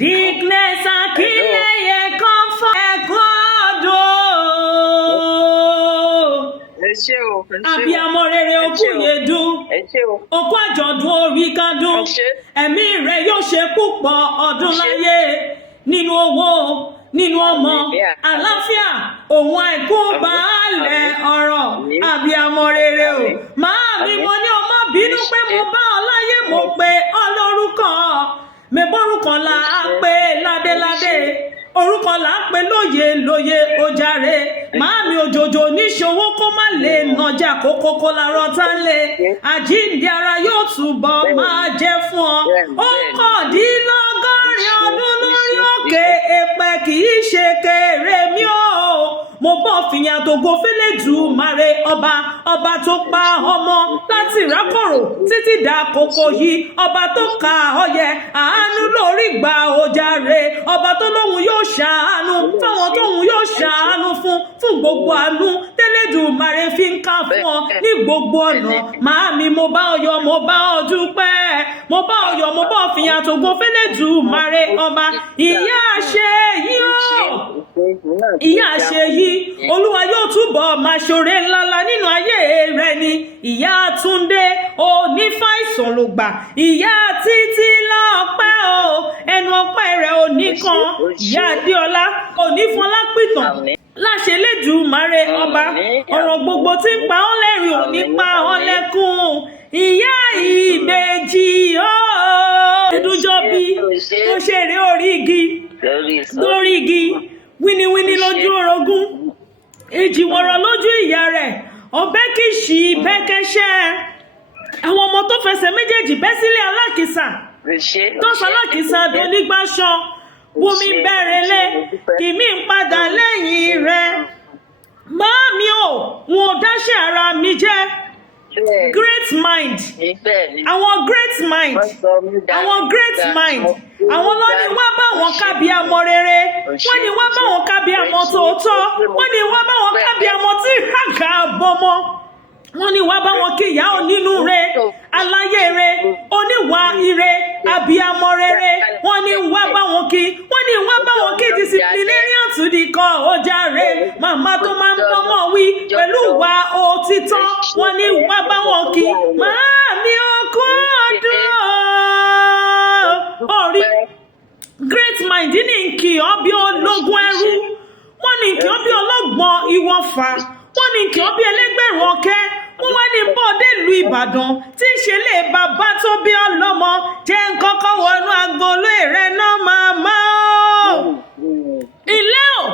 Deaconess Akinleye come for Ecuador. Abiyamọ rere okú yedu. Okú àjọ̀dún orí kádùn. Ẹ̀mí rẹ̀ yóò ṣe púpọ̀ ọdún láyé. Nínú owó, nínú ọmọ, àlàáfíà, òun àìkú baálẹ̀ ọ̀rọ̀. Abiyamọ rere o. Màámi mo ní ọmọ bínú pé mo bá ọ láyé mo pe ọlọ́rúkọ. Mẹ́bọ́rúkọ là á pé ládéládé. Orúkọ là á pé lóye lóye ojàre. Màámi òjòjò níṣòwò kó má lè nàjà kókókó lárọ́ tá lé. Àjíǹde ara yóò túbọ̀ máa jẹ́ fún ọ. Ọ̀kàndínlọ́gọ́rin ọdún lórí òkè èpẹ̀ kì í ṣe kéré mi o. Mo bọ́ fìyàn tó go f'Elédùmarè ọba tó pa ọmọ láti rákòrò títí dà kókó yìí. Ọba tó ka ọyẹ àánú lórí gbà ojàre. Ọba tó lóhun yóò ṣàánú fáwọn tóhun yóò ṣàánú fún gbogbo àánú t'Elédùmarè fi ń ká fún ọ ní gbogbo ọ̀nà. Màámi mo bá ọ yọ̀ mo bá ọ dúpẹ́. Mo bá ọ yọ̀ mo bá ọ fìyàn tó go f'Elédùmarè ọba. Ìyá àṣẹ yìí o. Ìyá àṣẹ yìí Olúwa yóò túbọ̀ máa ṣoore ńláńlá nínú ayé rẹ ni. Ìyá Túndé onífàìsàn ló gbà. Ìyá Títí lọ́pẹ́ o ẹnu ọpẹ́ rẹ̀ ò ní kan. Ìyá Adéọlá onífọlápìtàn láṣẹ Elédùmarè ọba. Ọ̀rọ̀ gbogbo tí ń pa ọ́ lẹ́rìn ò ní pa ọ́ lẹ́kún. Ìyá ìbejì Ẹdúnjọbí tó ṣeré orí igi lórí igi wíníwíní lójú orogún èjì wọ̀rọ̀ lójú ìyá rẹ̀ ọ̀bẹ kìsì bẹ́kẹ́ṣẹ́. Àwọn ọmọ tó fẹsẹ̀ méjèèjì bẹ́ sílé alákìsà tó sọ alákìsà donígbàṣọ bùnmi bẹ̀rẹ̀ lé kìmí ń padà lẹ́yìn rẹ̀. Màámi o wọn ò dáṣẹ́ ara mi jẹ́. Great mind àwọn great mind àwọn lọ́ni wá bá wọn kábíyàmọ rere wọ́n ní wá bá wọn kábíyàmọ tòótọ́ wọ́n ní wá bá wọn kábíyàmọ tí ìhàgà bọmọ wọ́n ní wá bá wọn kí ìyá onínú re aláyé re oníwà ire abiyamọ rere wọ́n ní wá bá wọn kí wọ́n ní wá bá wọn kí disciplinarian to the core ojàre màmá tó máa ń bọ́mọ̀ wí pẹ̀lú ìwà òtítọ́ wọ́n ní wá bá wọn kí màámi ọkọ ọdún orí great mind ní nkì ọbí ológun ẹrú wọ́n ní nkì ọbí ọlọ́gbọ́n ìwọ̀fà wọ́n ní nkì ọbí ẹlẹ́gbẹ̀rún ọ̀kẹ́ wọ́n wá ní bọ́ọ̀dé ìlú Ìbàdàn tí ń ṣe lè bàbá tó bí ọlọ́mọ jẹ́ nkọ́kọ́ wọnú agboolé rẹ̀ náà màmá o. Ilé o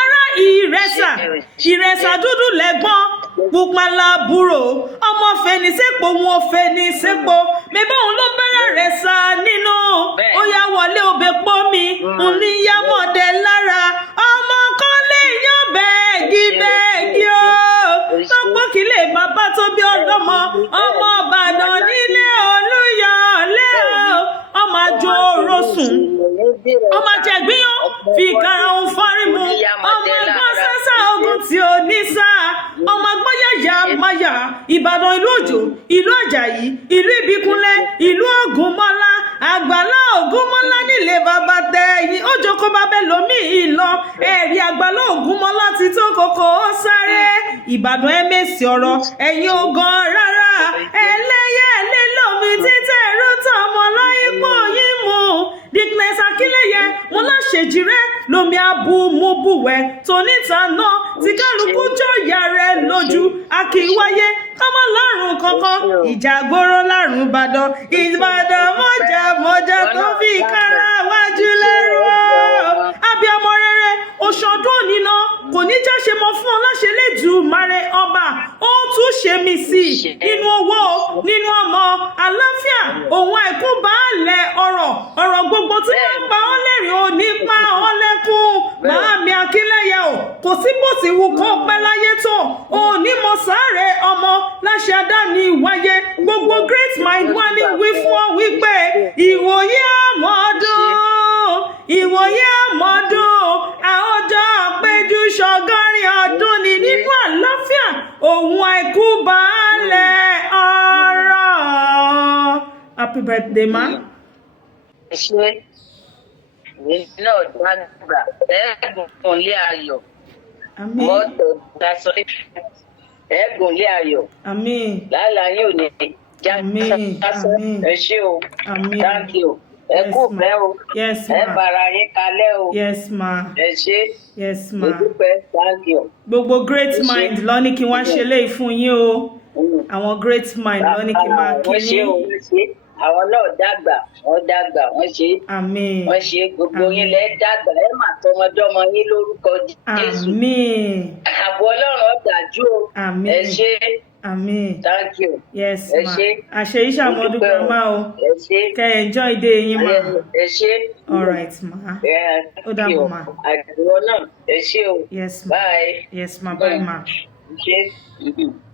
ará ìrẹsà dúdú lẹ́gbọ́n pupa lábúrò ọmọ fẹnisẹ́pọ̀ wọn fẹnisẹ́pọ̀ mẹ́bọ̀ òun ló bẹ̀rẹ̀ rẹ̀ sá nínú ó yá wọlé òbẹ pọ́ mi níyàmọ̀dé lára ọmọ kan lè yan bẹ́ẹ̀gì o tọ́pọ̀ kí lè bàbá tó bí ọlọ́mọ ọmọ Ìbàdàn nílé Olúyọ̀lé ọmọ àjò orosùn ọmọ àjẹgbíyàn fi karahun fọ́rímù ọmọ ẹ̀gbọ́n sẹ́sà ogun tí ò ní sá ọmọ agbóyàyà máyà Ìbàdàn ìlú Òjò ìlú Àjàyí ìlú Ìbíkúnlẹ̀ ìlú Ògúnmọ́lá àgbàlá Ògúnmọ́lá nílé bàbá tẹ̀yìn ó jókòó bàbá lómi ìlọ ẹ̀rí àgbàlá Ògúnmọ́lá ti tó kókó ó sáré Ìbàdàn ẹ mèsì ọ̀rọ̀ ẹ̀yin ogan rárá ẹlẹ́yẹlé lómi títẹ̀ ẹ̀rọ tọmọ lọ́yìnbó yín mú Deaconess Akinleye wọn láṣẹjìrẹ lomi abúmúbúwẹ tóníta náà tí kálukú jọyà rẹ lójú akíwáyé kọmọ lárùn kankan ìjàgbóró lárùn Ìbàdàn mọjà tó fi kára wájú lẹ́rù abiyamọ rere oṣọdún òníná kò ní já ṣe mọ fún ọ láṣẹ Elédùmarè ọba ó tún ṣe mí sí nínú owó nínú ọmọ àlàáfíà òun àìkú baálẹ̀ ọ̀rọ̀ gbogbo tí wọ́n pa ọ́ lẹ́rìn ò ní pa ọ́ lẹ́kún Màámi Akinleye o kò sí bó ti wù kó pẹ́ láyé tó ò ní mọ sáré ọmọ láṣẹ adáni wáyé gbogbo great mind wá ní wí fún ọ wípé ìwòye àmọ́dún àwọjọ́ péjú ṣọgọ́rin ọdún ni nínú àlàáfíà òun àìkú baálẹ̀ ọ̀rọ̀. Happy birthday ma. Èmi náà dàgbà. Ẹ̀gùn lé ayọ̀. Àmín. Mọ́tò dasọ ẹ̀gùn lé ayọ̀. Àmín. Lálàá yóò ní Àmín. jásán. Àmín. Ẹ ṣé o. Àmín. Thank you. Ẹ Yes, kú ma. fẹ́ o. Yes, Ẹ ma. bára yín kalẹ̀ o. Yes, ma. Ẹ ṣé. Yes, Mo ma. dúpẹ́. Thank you. Gbogbo great Ẹ ṣé. mind ló ní kí wọ́n ṣe léyìí fún yín o. Àwọn great mind ló ní kí máa kí Wọ́n ṣe o, yín. wọ́n ṣe. Àwọn náà dàgbà, wọ́n ṣe. Àmín. Wọ́n ṣe gbogbo yín lẹ́ dàgbà. Ẹ mà tọmọdọ́mọ yín lórúkọ Jésù. Àmín. Ààbò Ọlọ́run dájú o. Àmín. Ẹ ṣé. Àmín. Thank you. Yes, Ẹ ma. ṣé. Àṣeyí ṣàmọ́dún grandma o. Ẹ ṣé. Kẹ́ ẹ enjoy day yín, ma. Ẹ ṣé. All right, ma. Ó dàbọ̀, ma. Àdúrà náà, ẹ ṣé o. Yes, ma. Bye. Yes, ma. Bye, ma. Ẹ ṣé.